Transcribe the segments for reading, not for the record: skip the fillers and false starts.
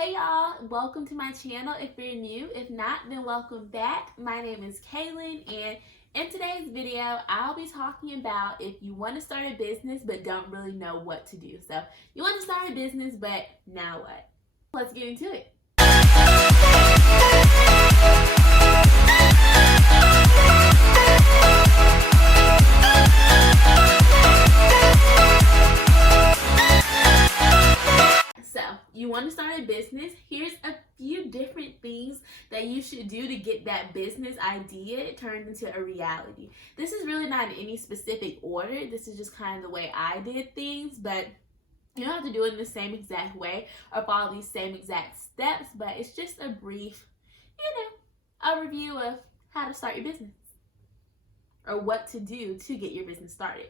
Hey y'all, welcome to my channel if you're new. If not, then welcome back. My name is Kaylin, and in today's video, I'll be talking about if you want to start a business but don't really know what to do. So you want to start a business, but now what? Let's get into it. So you want to start a business? Here's a few different things that you should do to get that business idea turned into a reality. This is really not in any specific order. This is just kind of the way I did things, but you don't have to do it in the same exact way or follow these same exact steps, but it's just a brief, a review of how to start your business or what to do to get your business started.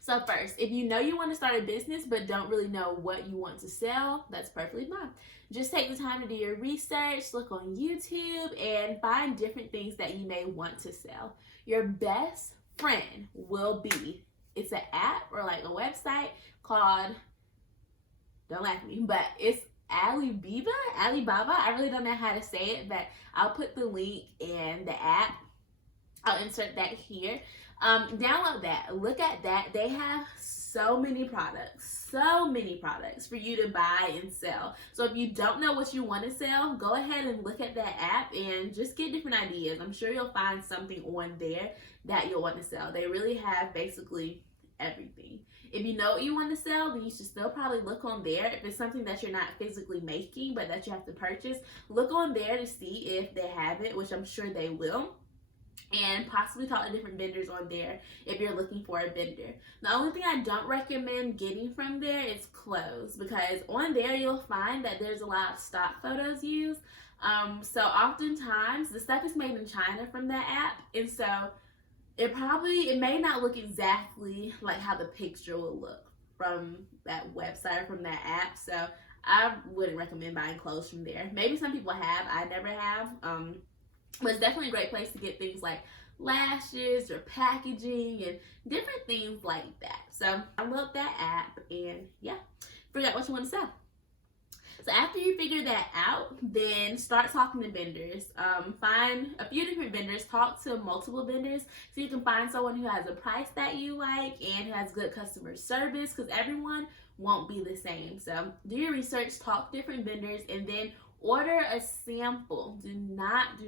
So first, if you know you want to start a business but don't really know what you want to sell, that's perfectly fine. Just take the time to do your research, look on YouTube, and find different things that you may want to sell. Your best friend will be, it's an app or like a website called, don't laugh at me, but it's Alibaba. I really don't know how to say it, but I'll put the link in the app. I'll insert that here. Download that, look at that. They have so many products for you to buy and sell. So if you don't know what you want to sell, go ahead and look at that app and just get different ideas. I'm sure you'll find something on there that you'll want to sell. They really have basically everything. If you know what you want to sell, then you should still probably look on there. If it's something that you're not physically making but that you have to purchase, look on there to see if they have it, which I'm sure they will. And possibly talk to different vendors on there if you're looking for a vendor. The only thing I don't recommend getting from there is clothes, because on there you'll find that there's a lot of stock photos used. So oftentimes the stuff is made in China from that app, and so it may not look exactly like how the picture will look from that website or from that app. So I wouldn't recommend buying clothes from there. Maybe some people have, I never have. But it's definitely a great place to get things like lashes or packaging and different things like that. So download that app and figure out what you want to sell. So after you figure that out, then start talking to vendors. Find a few different vendors, talk to multiple vendors so you can find someone who has a price that you like and who has good customer service, because everyone won't be the same. So do your research, talk to different vendors, and then order a sample. Do not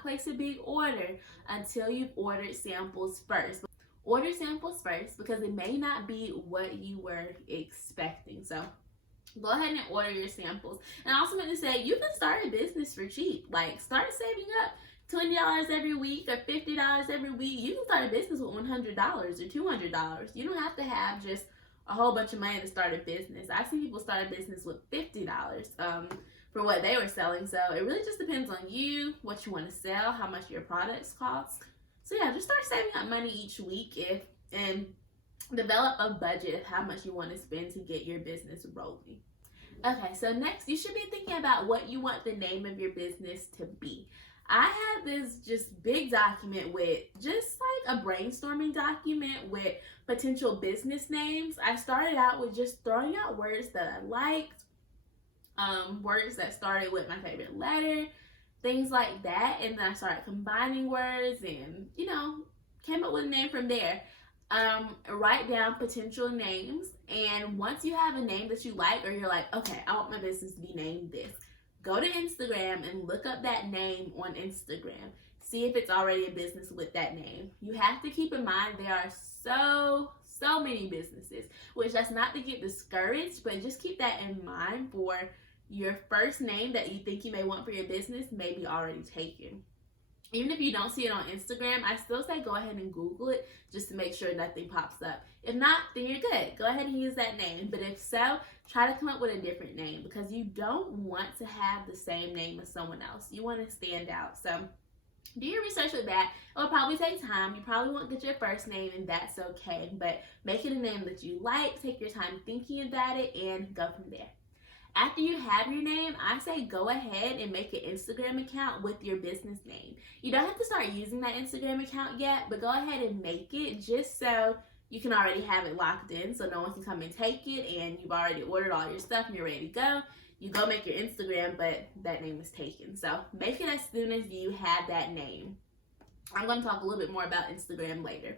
place a big order until you've ordered samples first. Order samples first because it may not be what you were expecting. So go ahead and order your samples. And I also meant to say, you can start a business for cheap. Like, start saving up $20 every week or $50 every week. You can start a business with $100 or $200. You don't have to have just a whole bunch of money to start a business. I've seen people start a business with $50 for what they were selling. So it really just depends on you, what you want to sell, how much your products cost. So yeah, just start saving up money each week and develop a budget of how much you want to spend to get your business rolling. Okay, so next you should be thinking about what you want the name of your business to be. I had this just big document with just like a brainstorming document with potential business names. I started out with just throwing out words that I liked, words that started with my favorite letter, things like that, and then I started combining words and came up with a name from there. Write down potential names, and once you have a name that you like, or you're like, okay, I want my business to be named this, go to Instagram and look up that name on Instagram. See if it's already a business with that name. You have to keep in mind there are so many businesses, which that's not to get discouraged, but just keep that in mind for your first name that you think you may want for your business may be already taken. Even if you don't see it on Instagram, I still say go ahead and Google it just to make sure nothing pops up. If not, then you're good. Go ahead and use that name. But if so, try to come up with a different name, because you don't want to have the same name as someone else. You want to stand out. So do your research with that. It will probably take time. You probably won't get your first name, and that's okay. But make it a name that you like. Take your time thinking about it and go from there. After you have your name, I say go ahead and make an Instagram account with your business name. You don't have to start using that Instagram account yet, but go ahead and make it just so you can already have it locked in so no one can come and take it, and you've already ordered all your stuff and you're ready to go. You go make your Instagram, but that name is taken. So make it as soon as you have that name. I'm going to talk a little bit more about Instagram later.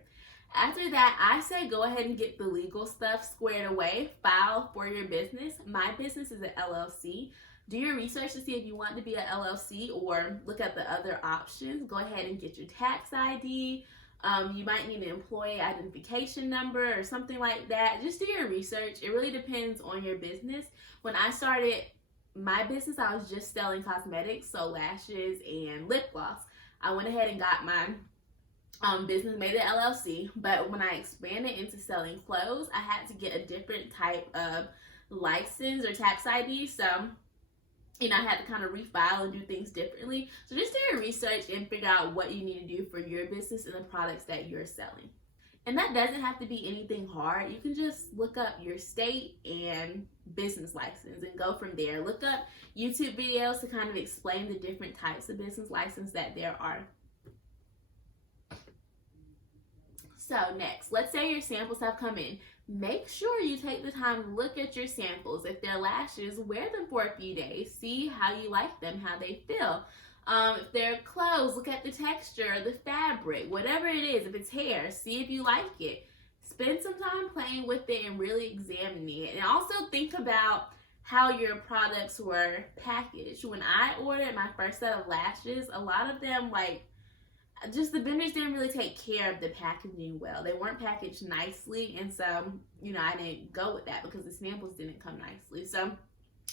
After that, I say go ahead and get the legal stuff squared away. File for your business. My business is an LLC. Do your research to see if you want to be an LLC or look at the other options. Go ahead and get your tax ID. You might need an employee identification number or something like that. Just do your research. It really depends on your business. When I started my business, I was just selling cosmetics, so lashes and lip gloss. I went ahead and got my business made an LLC, but when I expanded into selling clothes, I had to get a different type of license or tax ID. So I had to kind of refile and do things differently. So just do your research and figure out what you need to do for your business and the products that you're selling. And that doesn't have to be anything hard. You can just look up your state and business license and go from there. Look up YouTube videos to kind of explain the different types of business license that there are. So next, let's say your samples have come in. Make sure you take the time to look at your samples. If they're lashes, wear them for a few days. See how you like them, how they feel. If they're clothes, look at the texture, the fabric, whatever it is. If it's hair, see if you like it. Spend some time playing with it and really examining it. And also think about how your products were packaged. When I ordered my first set of lashes, a lot of them, just the vendors didn't really take care of the packaging well. They weren't packaged nicely, and so, I didn't go with that because the samples didn't come nicely. So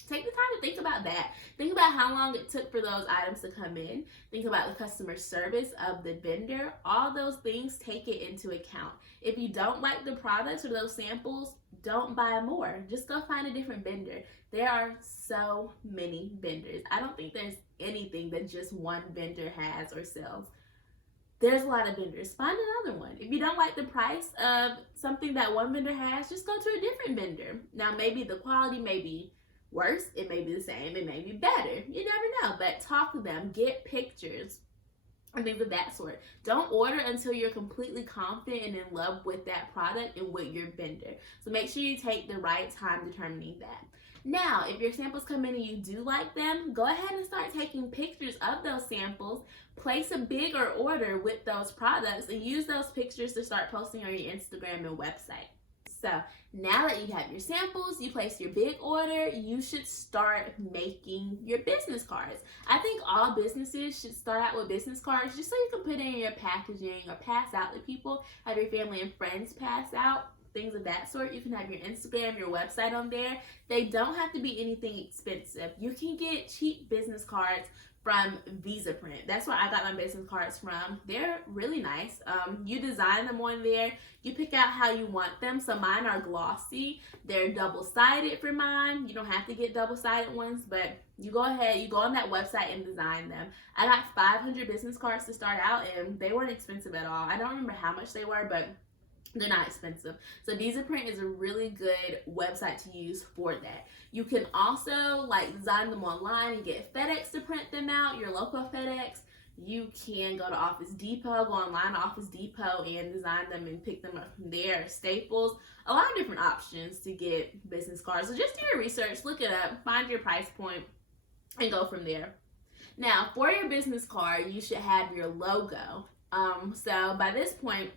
take the time to think about that. Think about how long it took for those items to come in. Think about the customer service of the vendor. All those things, take it into account. If you don't like the products or those samples, don't buy more. Just go find a different vendor. There are so many vendors. I don't think there's anything that just one vendor has or sells. There's a lot of vendors. Find another one. If you don't like the price of something that one vendor has, just go to a different vendor. Now, maybe the quality may be worse. It may be the same. It may be better. You never know. But talk to them. Get pictures and things of that sort. Don't order until you're completely confident and in love with that product and with your vendor. So make sure you take the right time determining that. Now, if your samples come in and you do like them, go ahead and start taking pictures of those samples. Place a bigger order with those products and use those pictures to start posting on your Instagram and website. So now that you have your samples, you place your big order, you should start making your business cards. I think all businesses should start out with business cards just so you can put in your packaging or pass out to people, have your family and friends pass out. Things of that sort. You can have your Instagram, your website on there. They don't have to be anything expensive. You can get cheap business cards from VisaPrint. That's where I got my business cards from. They're really nice. You design them on there. You pick out how you want them. So mine are glossy. They're double-sided for mine. You don't have to get double-sided ones, but you go ahead, you go on that website and design them. I got 500 business cards to start out, and they weren't expensive at all. I don't remember how much they were, but they're not expensive. So VisaPrint is a really good website to use for that. You can also design them online and get FedEx to print them out, your local FedEx. You can go to Office Depot, go online to Office Depot and design them and pick them up from there. Staples, a lot of different options to get business cards. So just do your research, look it up, find your price point, and go from there. Now, for your business card, you should have your logo. So by this point,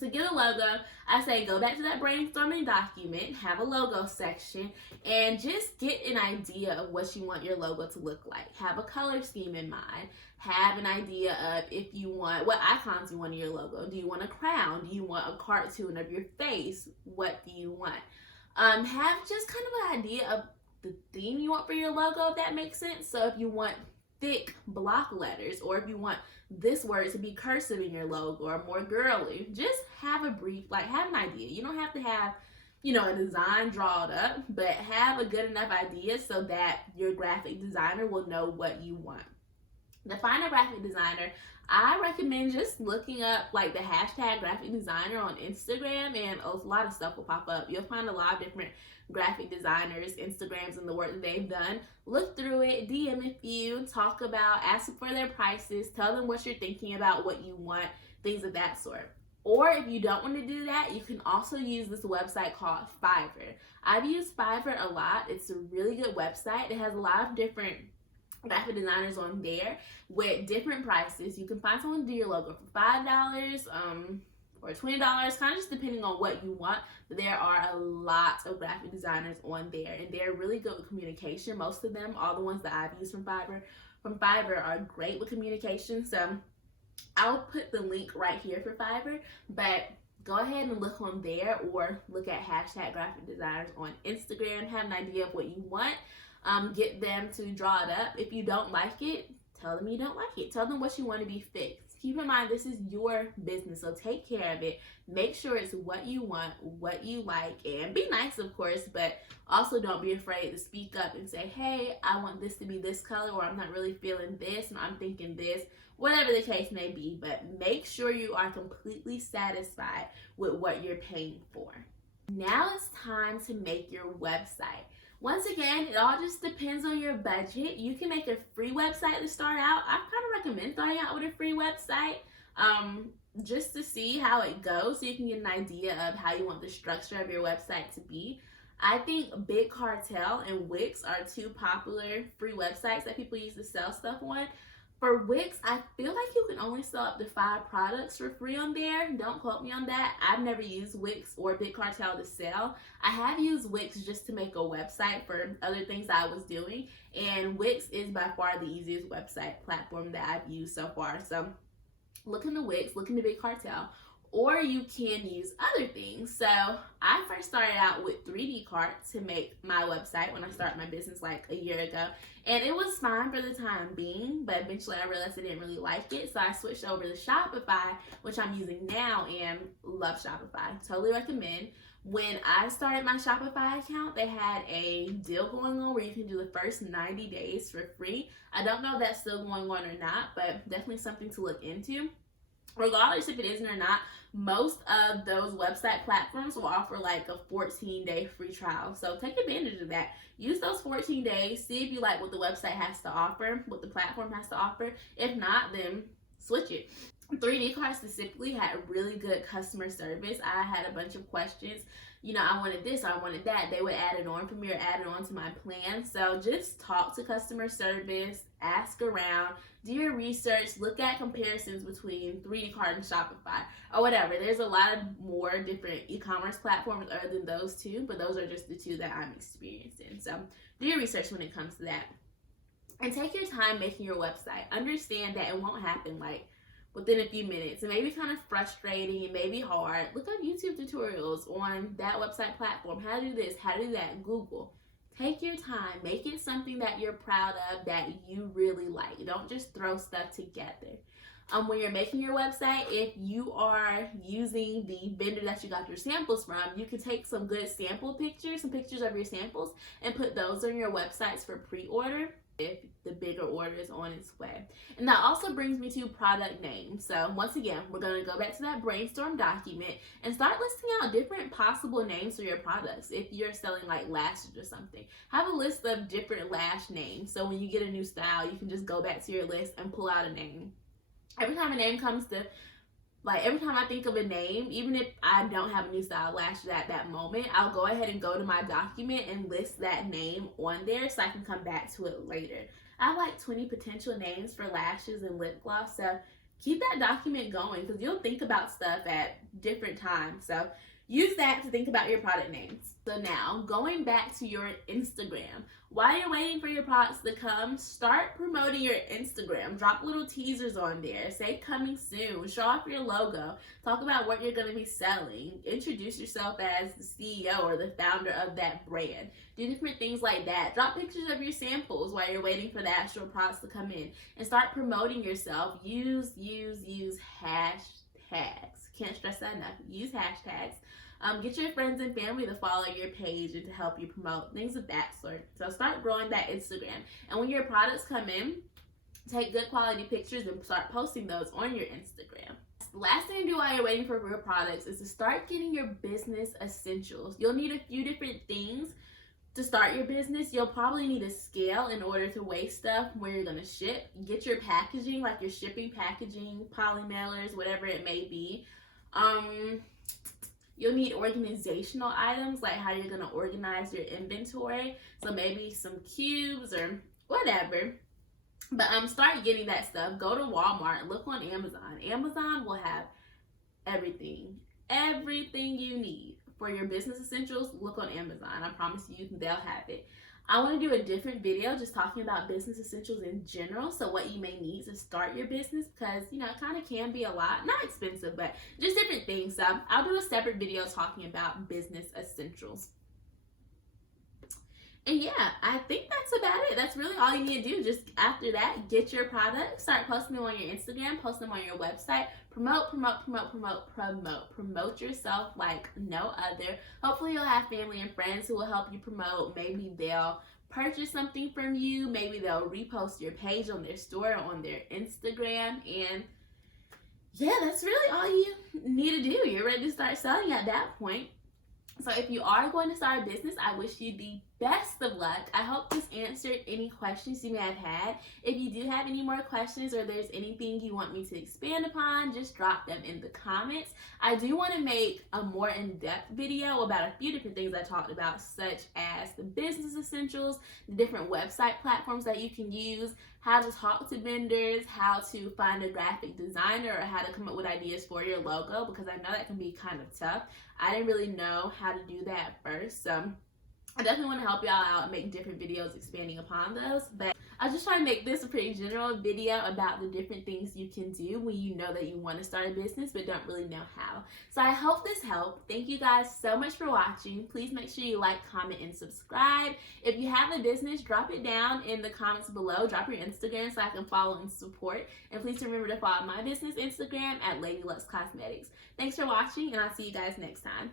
to get a logo, I say go back to that brainstorming document, have a logo section, and just get an idea of what you want your logo to look like. Have a color scheme in mind. Have an idea of what icons you want in your logo. Do you want a crown? Do you want a cartoon of your face? What do you want? Have just kind of an idea of the theme you want for your logo, if that makes sense. So if you want thick block letters, or if you want this word to be cursive in your logo or more girly, just have a brief, have an idea. You don't have to have, a design drawn up, but have a good enough idea so that your graphic designer will know what you want. To find a graphic designer, I recommend just looking up the hashtag graphic designer on Instagram, and a lot of stuff will pop up. You'll find a lot of different graphic designers, Instagrams, and the work that they've done. Look through it, DM a few, talk about, ask them for their prices, tell them what you're thinking about, what you want, things of that sort. Or if you don't want to do that, you can also use this website called Fiverr. I've used Fiverr a lot. It's a really good website. It has a lot of different graphic designers on there with different prices. You can find someone to do your logo for $5 or $20, kind of just depending on what you want. But there are a lot of graphic designers on there, and they're really good with communication. Most of them, all the ones that I've used from Fiverr are great with communication. So I'll put the link right here for Fiverr, but go ahead and look on there, or look at hashtag graphic designers on Instagram. Have an idea of what you want. Get them to draw it up. If you don't like it, tell them you don't like it. Tell them what you want to be fixed. Keep in mind, this is your business, so take care of it. Make sure it's what you want, what you like, and be nice, of course, but also don't be afraid to speak up and say, hey, I want this to be this color, or I'm not really feeling this, and I'm thinking this, whatever the case may be. But make sure you are completely satisfied with what you're paying for. Now it's time to make your website. Once again, it all just depends on your budget. You can make a free website to start out. I kind of recommend starting out with a free website just to see how it goes, so you can get an idea of how you want the structure of your website to be. I think Big Cartel and Wix are two popular free websites that people use to sell stuff on. For Wix, I feel like you can only sell up to 5 products for free on there. Don't quote me on that. I've never used Wix or Big Cartel to sell. I have used Wix just to make a website for other things I was doing. And Wix is by far the easiest website platform that I've used so far. So look into Wix, look into Big Cartel. Or you can use other things. So I first started out with 3D Cart to make my website when I started my business like a year ago. And it was fine for the time being, but eventually I realized I didn't really like it. So I switched over to Shopify, which I'm using now, and love Shopify. Totally recommend. When I started my Shopify account, they had a deal going on where you can do the first 90 days for free. I don't know if that's still going on or not, but definitely something to look into. Regardless if it isn't or not, most of those website platforms will offer like a 14-day free trial. So take advantage of that. Use those 14 days. See if you like what the website has to offer, what the platform has to offer. If not, then switch it. 3D Cart specifically had really good customer service. I had a bunch of questions. I wanted this, I wanted that. They would add it on for me or add it on to my plan. So just talk to customer service, ask around, do your research, look at comparisons between 3D Cart and Shopify or whatever. There's a lot of more different e-commerce platforms other than those two, but those are just the two that I'm experienced in. So do your research when it comes to that. And take your time making your website. Understand that it won't happen like within a few minutes. It may be kind of frustrating, it may be hard. Look up YouTube tutorials on that website platform. How to do this, how to do that, Google. Take your time, make it something that you're proud of, that you really like. Don't just throw stuff together. When you're making your website, if you are using the vendor that you got your samples from, you can take some good sample pictures, some pictures of your samples, and put those on your websites for pre-order if the bigger order is on its way. And that also brings me to product names. So once again, we're going to go back to that brainstorm document and start listing out different possible names for your products. If you're selling like lashes or something, have a list of different lash names. So when you get a new style, you can just go back to your list and pull out a name. Every time a name comes to, every time I think of a name, even if I don't have a new style of lashes at that moment, I'll go ahead and go to my document and list that name on there so I can come back to it later. I have like 20 potential names for lashes and lip gloss, so keep that document going because you'll think about stuff at different times. So use that to think about your product names. So now, going back to your Instagram, while you're waiting for your products to come, start promoting your Instagram. Drop little teasers on there. Say coming soon. Show off your logo. Talk about what you're going to be selling. Introduce yourself as the CEO or the founder of that brand. Do different things like that. Drop pictures of your samples while you're waiting for the actual products to come in. And start promoting yourself. Use hashtags. Can't stress that enough. Use hashtags. Get your friends and family to follow your page and to help you promote, things of that sort. So start growing that Instagram. And when your products come in, take good quality pictures and start posting those on your Instagram. The last thing to do while you're waiting for real products is to start getting your business essentials. You'll need a few different things to start your business. You'll probably need a scale in order to weigh stuff where you're going to ship. Get your packaging, like your shipping packaging, poly mailers, whatever it may be. You'll need organizational items, like how you're gonna organize your inventory. So maybe some cubes or whatever. But start getting that stuff. Go to Walmart, look on Amazon. Amazon will have everything you need for your business essentials. Look on Amazon. I promise you they'll have it. I want to do a different video just talking about business essentials in general, so what you may need to start your business, because it kind of can be a lot, not expensive, but just different things. So I'll do a separate video talking about business essentials. And yeah, I think that's about it. That's really all you need to do. Just after that, get your products, start posting them on your Instagram, post them on your website, promote yourself like no other. Hopefully you'll have family and friends who will help you promote. Maybe they'll purchase something from you. Maybe they'll repost your page on their store or on their Instagram. And yeah, that's really all you need to do. You're ready to start selling at that point. So if you are going to start a business, I wish you the best of luck. I hope this answered any questions you may have had. If you do have any more questions or there's anything you want me to expand upon, just drop them in the comments. I do want to make a more in-depth video about a few different things I talked about, such as the business essentials, the different website platforms that you can use, how to talk to vendors, how to find a graphic designer, or how to come up with ideas for your logo, because I know that can be kind of tough. I didn't really know how to do that at first, so I definitely want to help y'all out and make different videos expanding upon those. But I just try to make this a pretty general video about the different things you can do when you know that you want to start a business but don't really know how. So I hope this helped. Thank you guys so much for watching. Please make sure you like, comment, and subscribe. If you have a business, drop it down in the comments below. Drop your Instagram so I can follow and support. And please remember to follow my business Instagram at Lady Luxe Cosmetics. Thanks for watching, and I'll see you guys next time.